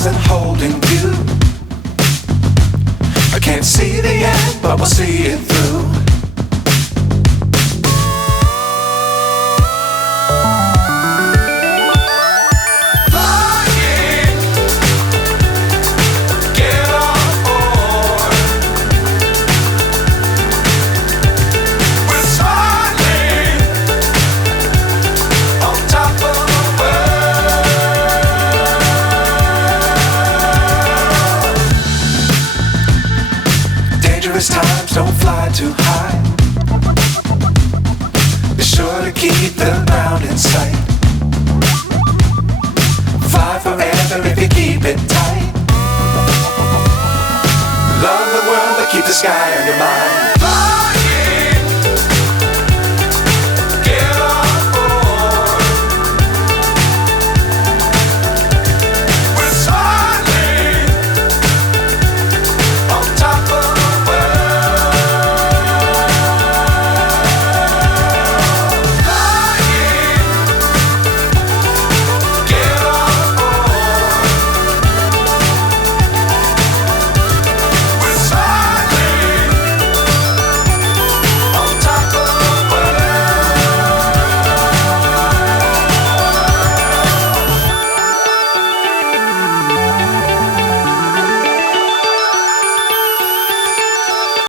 stars and holding you. I can't see the end, but we'll see it through. Times don't fly too high. Be sure to keep the ground in sight. Fly forever if you keep it tight. Love the world but keep the sky on your mind.